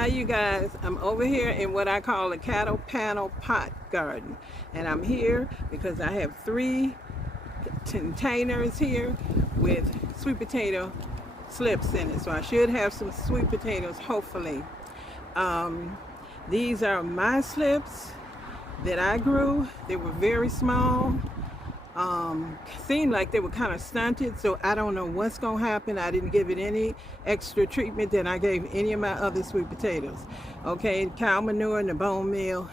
Hi you guys, I'm over here in what I call a cattle panel pot garden, and I'm here because I have 3 containers here with sweet potato slips in it, so I should have some sweet potatoes hopefully. um, these are my slips that I grew. They were very small. Seemed like they were kind of stunted, so I don't know what's gonna happen. I didn't give it any extra treatment than I gave any of my other sweet potatoes. Okay, cow manure and the bone meal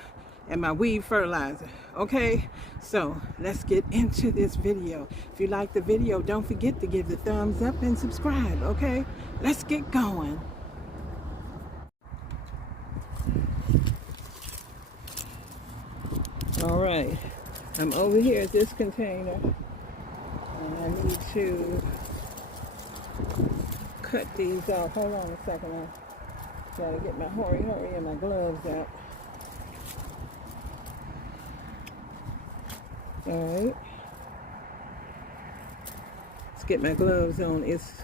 and my weed fertilizer. Okay, so let's get into this video. If you like the video, don't forget to give the thumbs up and subscribe. Okay, let's get going. All right, I'm over here at this container. I need to cut these off. Hold on a second. I gotta get my hurry and my gloves out. Alright. Let's get my gloves on. It's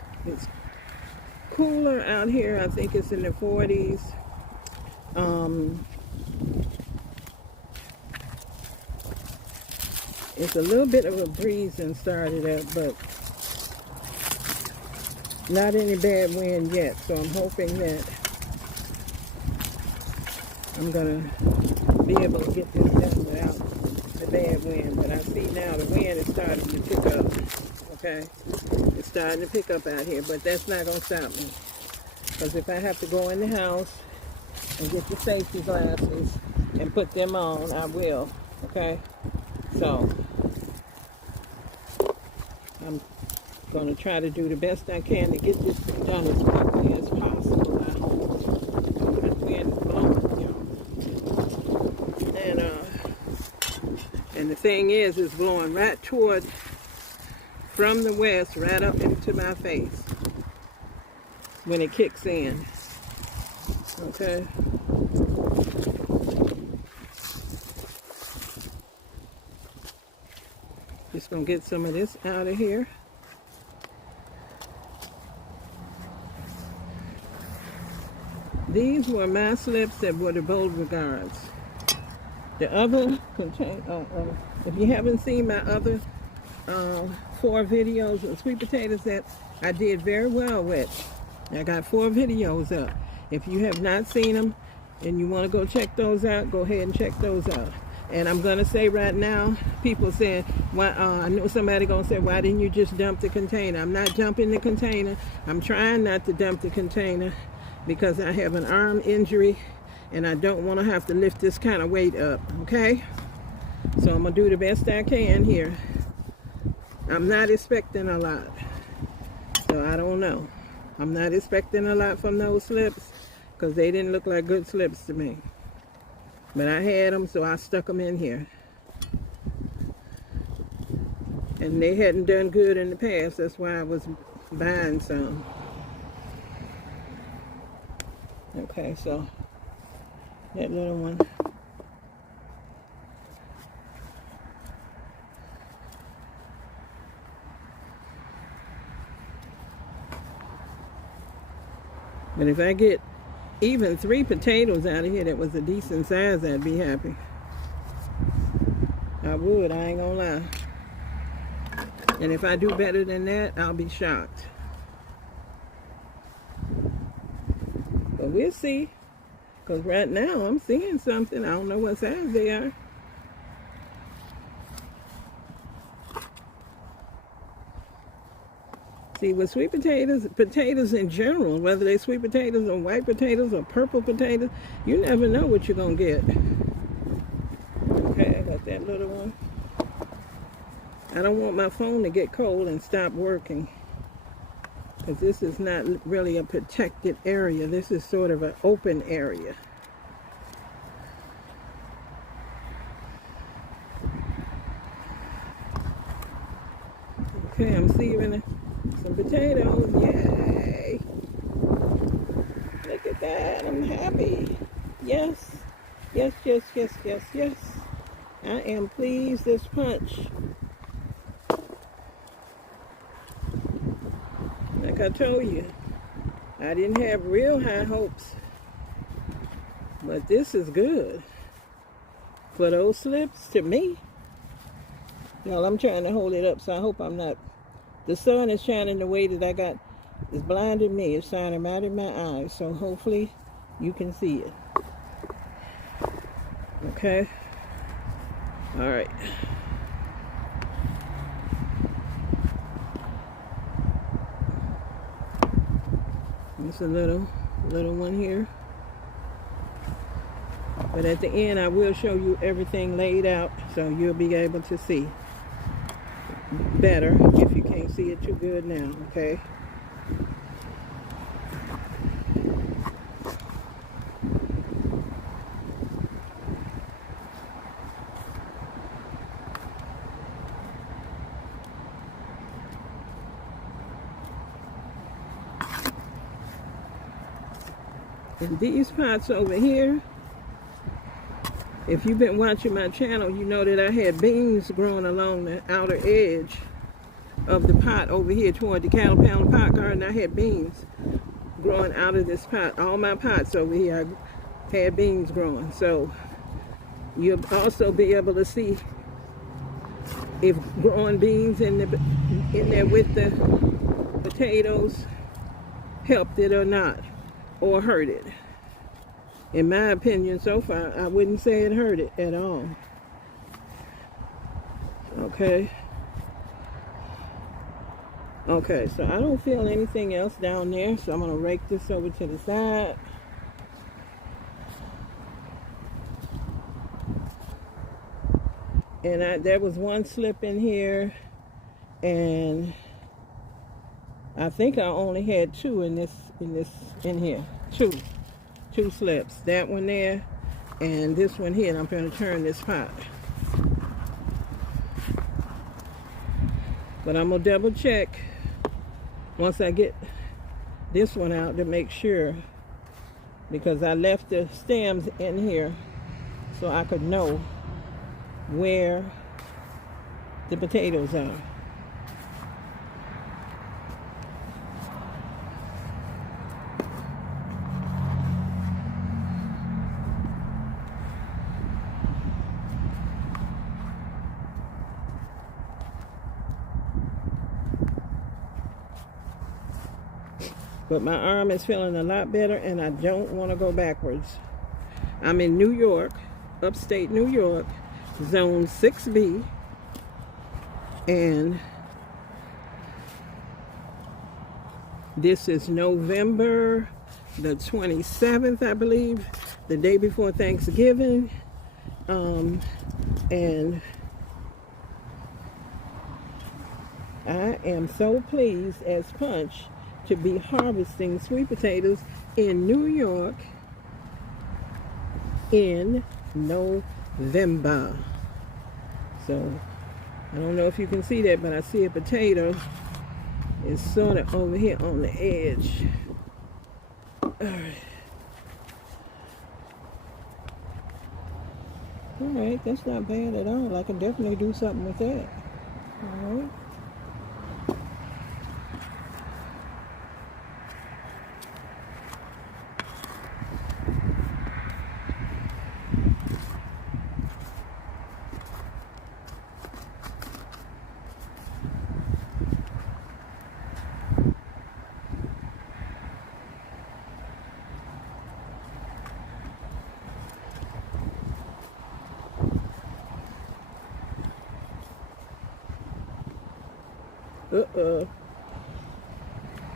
cooler out here. I think it's in the 40s. It's a little bit of a breeze and started up, but not any bad wind yet, so I'm hoping that I'm gonna be able to get this done without the bad wind. But I see now the wind is starting to pick up. Okay, it's starting to pick up out here, but that's not gonna stop me, because if I have to go in the house and get the safety glasses and put them on, I will. Okay, so I'm going to try to do the best I can to get this done as quickly as possible. I hope the wind is blowing, and the thing is, it's blowing right toward, from the west, right up into my face when it kicks in. Okay. Just gonna get some of this out of here. These were my slips that were the Beauregards. The other if you haven't seen my other 4 videos of sweet potatoes that I did very well with, I got 4 videos up. If you have not seen them and you want to go check those out, go ahead and check those out. And I'm gonna say right now, people saying, why? I know somebody gonna say, why didn't you just dump the container? I'm not dumping the container. I'm trying not to dump the container because I have an arm injury and I don't want to have to lift this kind of weight up. Okay, so I'm gonna do the best I can here. I'm not expecting a lot, so I don't know. I'm not expecting a lot from those slips because they didn't look like good slips to me. But I had them, so I stuck them in here. And they hadn't done good in the past. That's why I was buying some. Okay, so that little one. But if I get even 3 potatoes out of here that was a decent size, I'd be happy. I would, I ain't gonna lie. And if I do better than that, I'll be shocked. But we'll see. Because right now I'm seeing something. I don't know what size they are. See, with sweet potatoes, potatoes in general, whether they're sweet potatoes or white potatoes or purple potatoes, you never know what you're going to get. Okay, I got that little one. I don't want my phone to get cold and stop working, because this is not really a protected area. This is sort of an open area. Okay, I'm saving some potatoes. Yay! Look at that. I'm happy. Yes. Yes, yes, yes, yes, yes. I am pleased as punch. Like I told you, I didn't have real high hopes But this is good for those slips to me. Y'all, I'm trying to hold it up, so I hope I'm not. The sun is shining the way that I got. It's blinding me. It's shining right in my eyes. So hopefully you can see it. Okay. All right. It's a little one here. But at the end, I will show you everything laid out, so you'll be able to see better if you can't see it too good now, okay? And these pots over here, if you've been watching my channel, you know that I had beans growing along the outer edge of the pot over here toward the cattle pound pot garden. I had beans growing out of this pot. All my pots over here, I had beans growing. So you'll also be able to see if growing beans in there with the potatoes helped it or not, or hurt it. In my opinion, so far, I wouldn't say it hurt it at all. Okay. Okay, so I don't feel anything else down there, so I'm going to rake this over to the side. And there was one slip in here, and I think I only had two in here. Two slips. That one there, and this one here. And I'm going to turn this pot. But I'm going to double check once I get this one out to make sure, because I left the stems in here so I could know where the potatoes are. But my arm is feeling a lot better, and I don't want to go backwards. I'm in New York, upstate New York, zone 6B, and this is November the 27th, I believe, the day before Thanksgiving. And I am so pleased as Punch to be harvesting sweet potatoes in New York in November. So I don't know if you can see that, but I see a potato is sort of over here on the edge. All right, that's not bad at all. I can definitely do something with that. All right.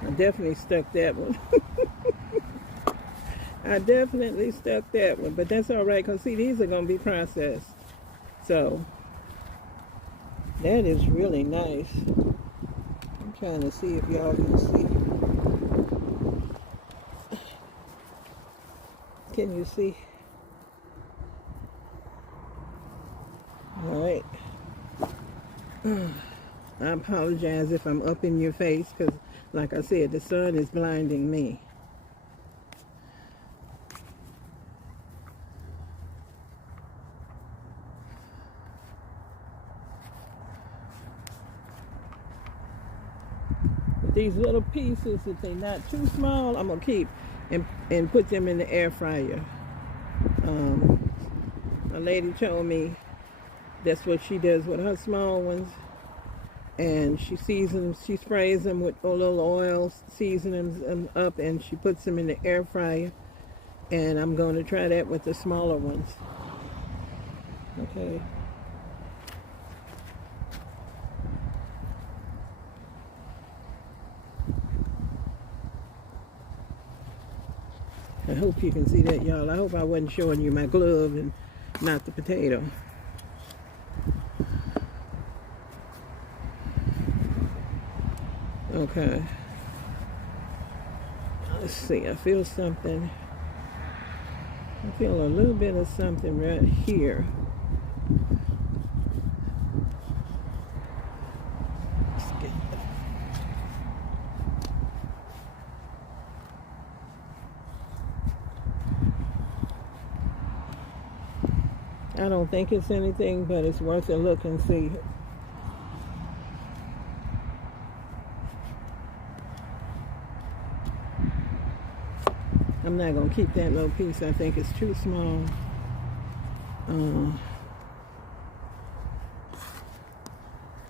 I definitely stuck that one. I definitely stuck that one, but that's all right, because see, these are going to be processed. So that is really nice. I'm trying to see if y'all can see. Can you see? All right. I apologize if I'm up in your face, because like I said, the sun is blinding me. But these little pieces, if they're not too small, I'm going to keep and put them in the air fryer. A lady told me that's what she does with her small ones, and she seasons, she sprays them with a little oil, seasons them up, and she puts them in the air fryer. And I'm going to try that with the smaller ones. Okay. I hope you can see that, y'all. I hope I wasn't showing you my glove and not the potato. Okay. Let's see. I feel something. I feel a little bit of something right here. I don't think it's anything, but it's worth a look and see. I'm not going to keep that little piece. I think it's too small.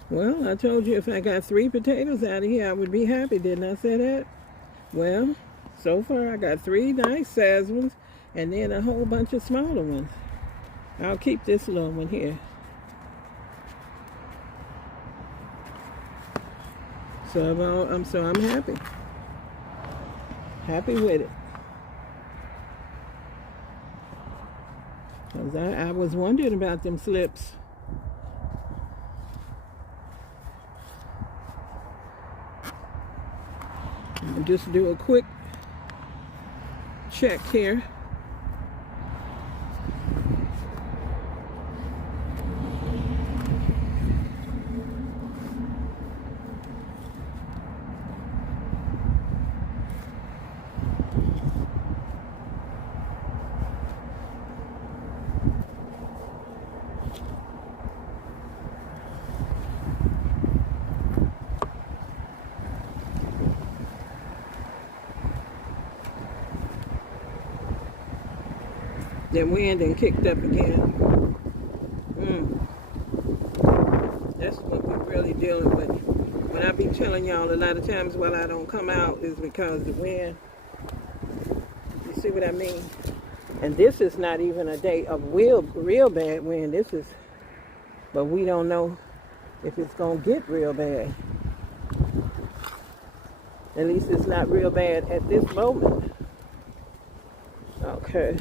Well, I told you if I got 3 potatoes out of here, I would be happy. Didn't I say that? Well, so far I got 3 nice sized ones and then a whole bunch of smaller ones. I'll keep this little one here. So I'm happy. Happy with it. 'Cause I was wondering about them slips. I'll just do a quick check here. The wind and kicked up again. That's what we're really dealing with. When I be telling y'all a lot of times why I don't come out is because the wind. You see what I mean? And this is not even a day of real bad wind. This is, but we don't know if it's gonna get real bad. At least it's not real bad at this moment. Okay.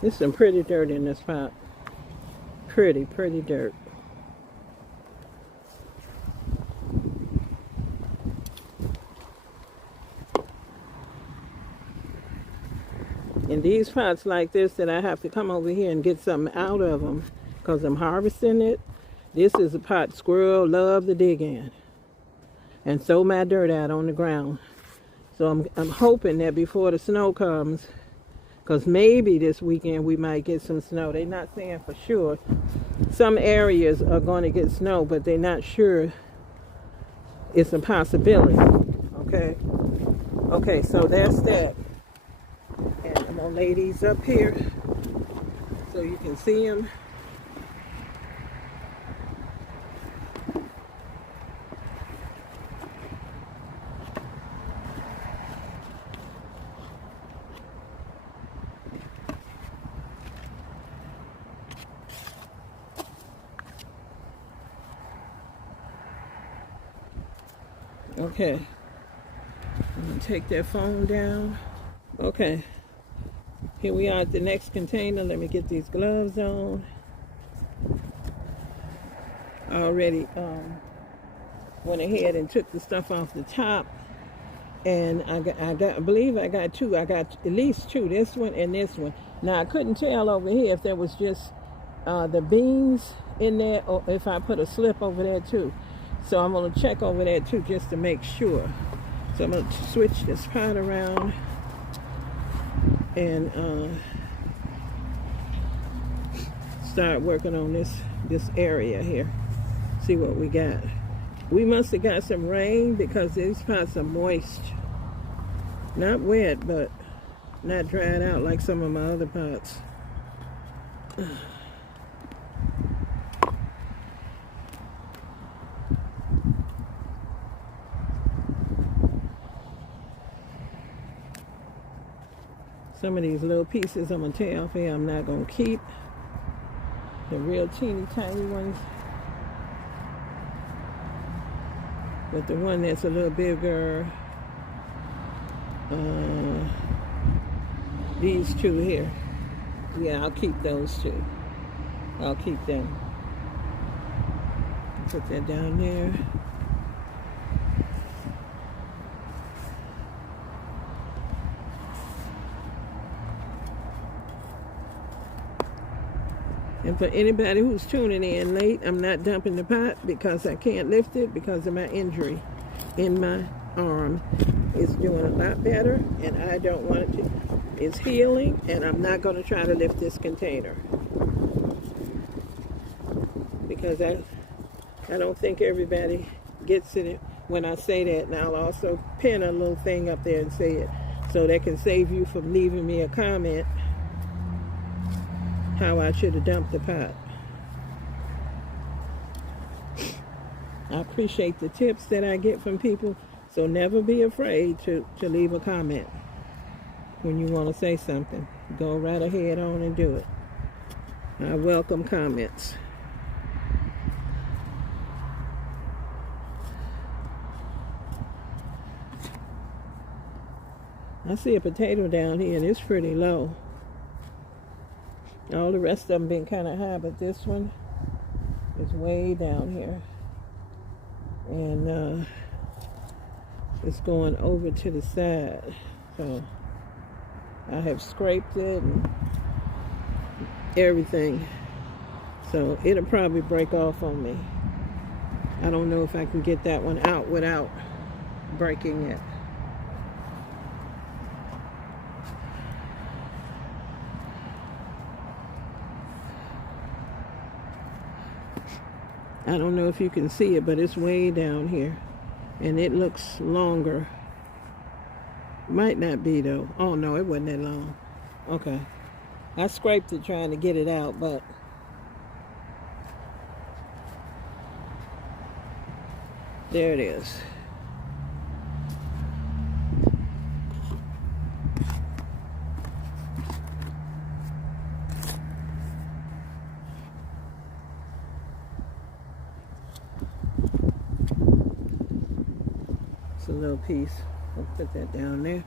There's some pretty dirt in this pot. Pretty dirt. In these pots like this that I have to come over here and get something out of them because I'm harvesting it, this is a pot squirrel love to dig in and throw my dirt out on the ground. So I'm hoping that before the snow comes, because maybe this weekend we might get some snow. They're not saying for sure. Some areas are going to get snow, but they're not sure. It's a possibility. Okay. Okay, so that's that. And I'm going to lay these up here so you can see them. Okay, I'm gonna take that phone down. Okay, here we are at the next container. Let me get these gloves on. I already went ahead and took the stuff off the top, and I believe I got 2. I got at least 2. This one and this one. Now I couldn't tell over here if there was just the beans in there or if I put a slip over there too. So I'm going to check over there too just to make sure. So I'm going to switch this pot around start working on this area here. See what we got. We must have got some rain because these spots are moist. Not wet, but not dried out like some of my other pots. Some of these little pieces I'm going to tear off here, I'm not going to keep. The real teeny tiny ones. But the one that's a little bigger, these two here, yeah, I'll keep those two. I'll keep them. Put that down there. And for anybody who's tuning in late, I'm not dumping the pot because I can't lift it because of my injury in my arm. It's doing a lot better, and I don't want it to. It's healing, and I'm not going to try to lift this container because I don't think everybody gets it when I say that. And I'll also pin a little thing up there and say it so that can save you from leaving me a comment how I should have dumped the pot. I appreciate the tips that I get from people, so never be afraid to leave a comment when you want to say something. Go right ahead on and do it. I welcome comments. I see a potato down here and it's pretty low. All the rest of them been kind of high, but this one is way down here. And it's going over to the side. So I have scraped it and everything. So it'll probably break off on me. I don't know if I can get that one out without breaking it. I don't know if you can see it, but it's way down here. And it looks longer. Might not be though. Oh no, it wasn't that long. Okay. I scraped it trying to get it out, but there it is. A little piece. I'll put that down there.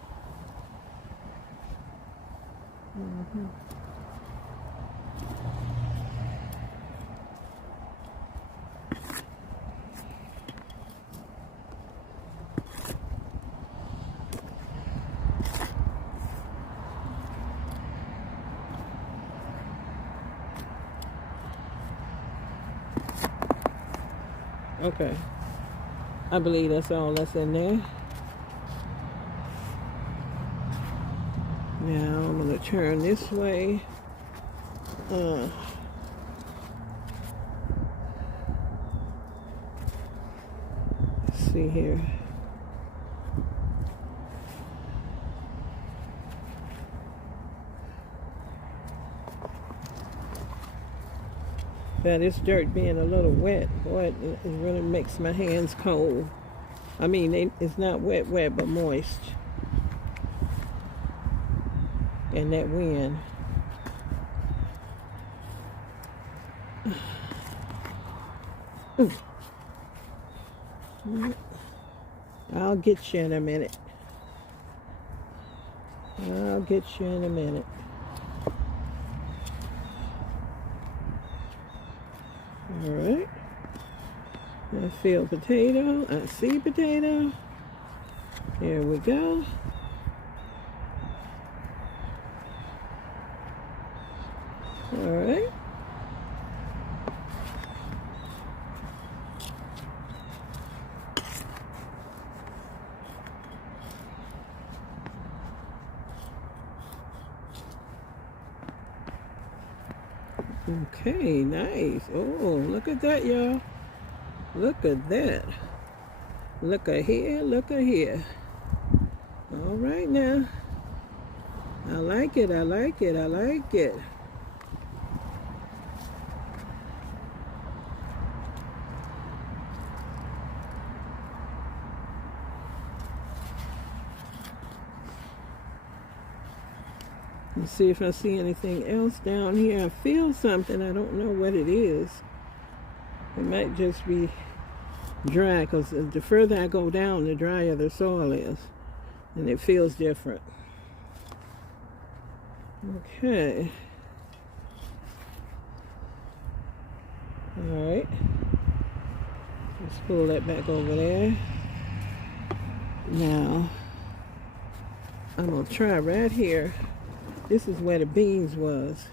Okay. I believe that's all that's in there. Now I'm going to turn this way. Let's see here. Now this dirt being a little wet, boy, it really makes my hands cold. I mean, it's not wet, but moist. And that wind. I'll get you in a minute. I'll get you in a minute. All right. I feel potato. I see potato. Here we go. All right. Okay, nice. Oh, look at that, y'all. Look at that. Look at here, look at here. All right now. I like it, I like it, I like it. Let's see if I see anything else down here. I feel something. I don't know what it is. It might just be dry, because the further I go down, the drier the soil is. And it feels different. Okay. All right. Let's pull that back over there. Now, I'm going to try right here. This is where the beans was.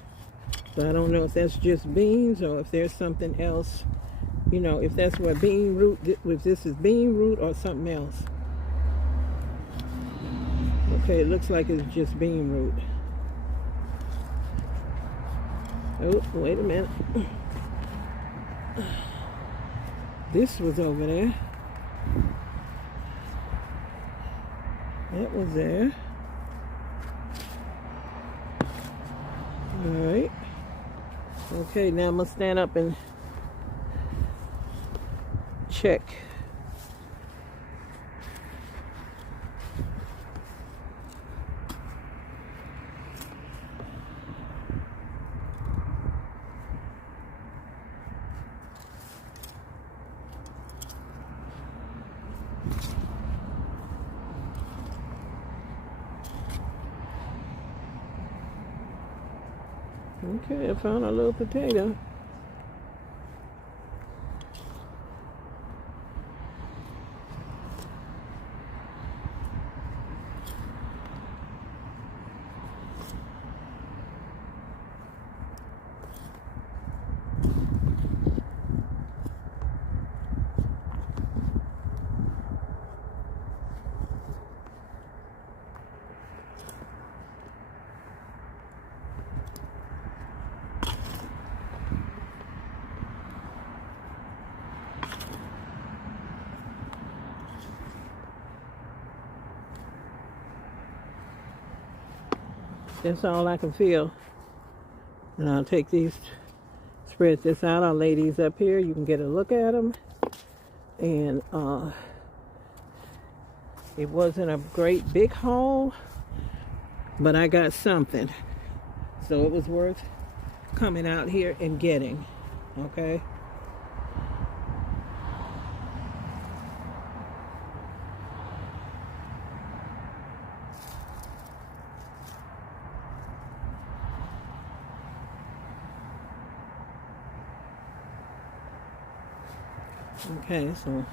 So I don't know if that's just beans or if there's something else. You know, if that's where bean root, if this is bean root or something else. Okay, it looks like it's just bean root. Oh, wait a minute. This was over there. That was there. All right. Okay, now I'm going to stand up and check. Okay, I found a little potato. That's all I can feel. And I'll take these, spread this out. I'll lay these up here. You can get a look at them. And it wasn't a great big haul, but I got something. So it was worth coming out here and getting. Okay? Okay, so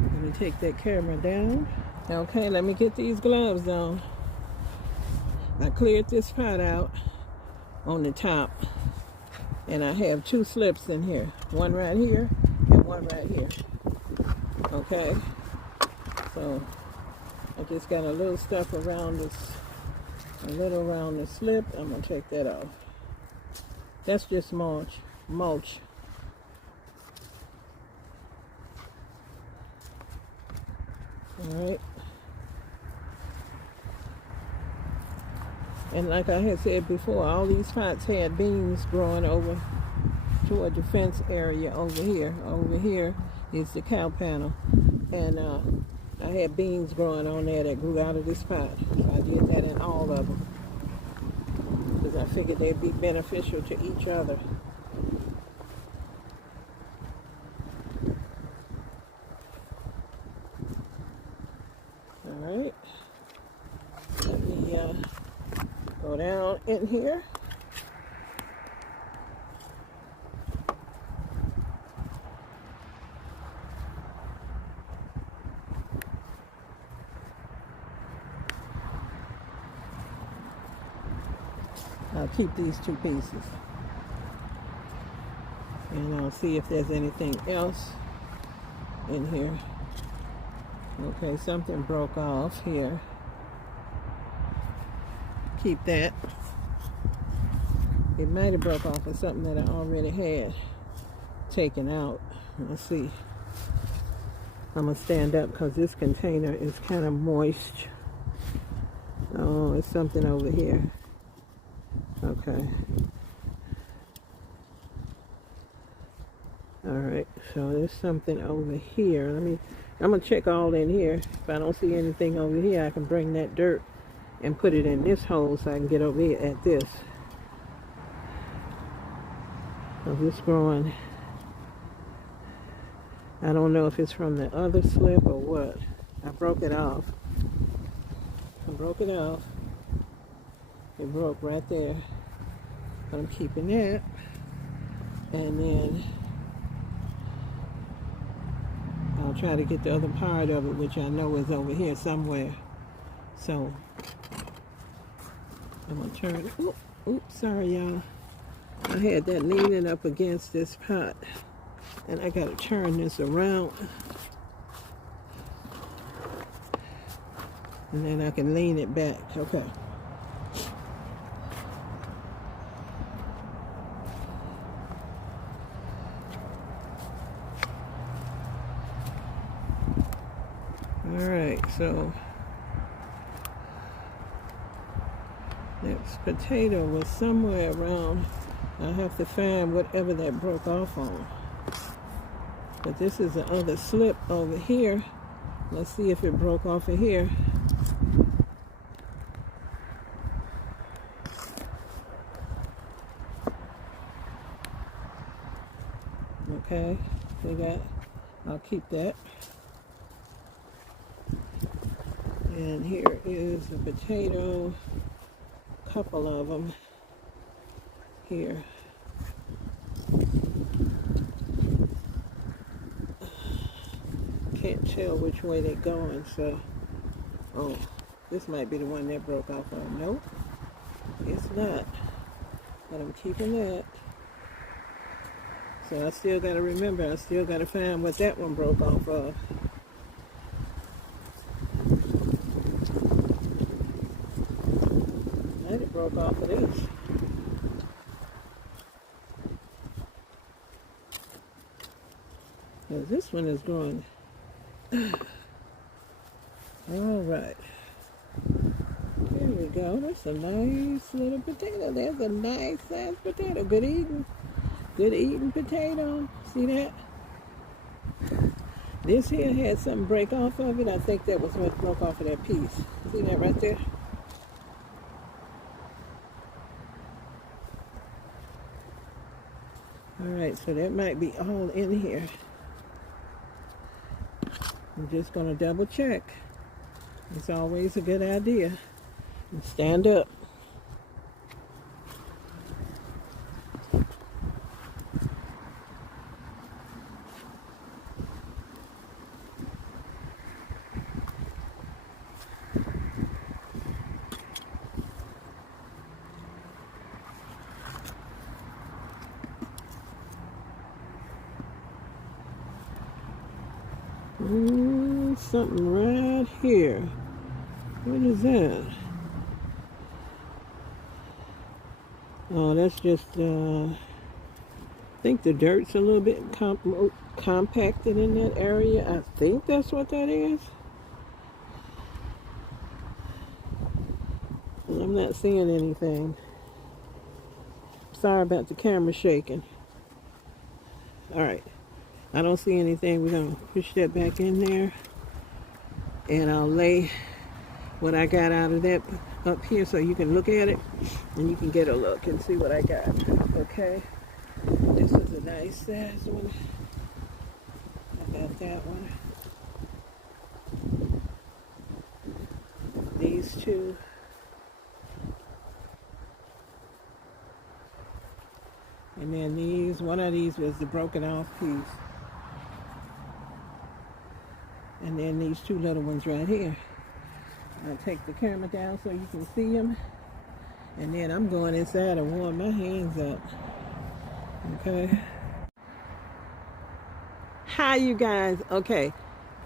let me take that camera down. Okay, let me get these gloves on. I cleared this pot out on the top, and I have 2 slips in here. One right here and one right here. Okay, so I just got a little stuff around this, a little around the slip. I'm gonna take that off. That's just mulch. All right. And like I had said before, all these pots had beans growing over toward the fence area over here. Over here is the cow panel. And I had beans growing on there that grew out of this pot. So I did that in all of them, because I figured they'd be beneficial to each other. All right. Let me go down in here. I'll keep these 2 pieces. And I'll see if there's anything else in here. Okay, something broke off here. Keep that. It might have broke off of something that I already had taken out. Let's see. I'm gonna stand up because this container is kind of moist. Oh, it's something over here. Okay. All right, so there's something over here. I'm gonna check all in here. If I don't see anything over here, I can bring that dirt and put it in this hole so I can get over here at this. So this growing, I don't know if it's from the other slip or what. I broke it off. I broke it off. It broke right there. But I'm keeping that. And then I'll try to get the other part of it, which I know is over here somewhere. So I'm gonna turn. Oops, sorry y'all. I had that leaning up against this pot, and I gotta turn this around, and then I can lean it back. Okay. All right, so that potato was somewhere around. I'll have to find whatever that broke off on. But this is the other slip over here. Let's see if it broke off of here. Okay, we got, I'll keep that. And here is a potato, a couple of them here. Can't tell which way they're going, so, oh, this might be the one that broke off on. Nope, it's not, but I'm keeping that. So I still got to remember, I still got to find what that one broke off of. Might have broke off of this. Because this one is growing. All right. There we go. That's a nice little potato. There's a nice sized potato. Good eating. Good eating potato. See that? This here had something break off of it. I think that was what broke off of that piece. See that right there? All right, so that might be all in here. I'm just going to double check. It's always a good idea. And stand up. Something right here. What is that? Oh, that's just, I think the dirt's a little bit compacted in that area. I think that's what that is. I'm not seeing anything. Sorry about the camera shaking. All right. I don't see anything. We're going to push that back in there. And I'll lay what I got out of that up here so you can look at it. And you can get a look and see what I got. Okay. This is a nice size one. How about that one? These two. And then these, one of these was the broken off piece. And then these two little ones right here. I'll take the camera down so you can see them. And then I'm going inside and warm my hands up. Okay. Hi, you guys. Okay.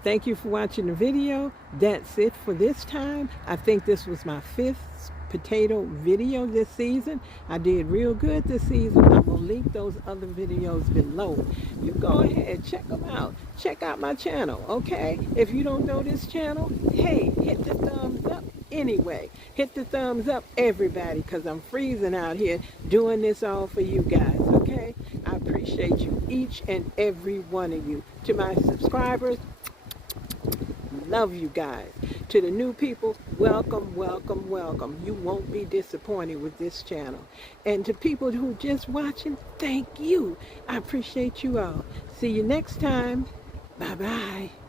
Thank you for watching the video. That's it for this time. I think this was my fifth potato video this season. I did real good this season. I'm going to link those other videos below. You go ahead, check them out. Check out my channel, okay? If you don't know this channel, hey, hit the thumbs up anyway. Hit the thumbs up, everybody, because I'm freezing out here doing this all for you guys, okay? I appreciate you, each and every one of you. To my subscribers, love you guys. To the new people, welcome, welcome, welcome. You won't be disappointed with this channel. And to people who just watching, thank you. I appreciate you all. See you next time. Bye-bye.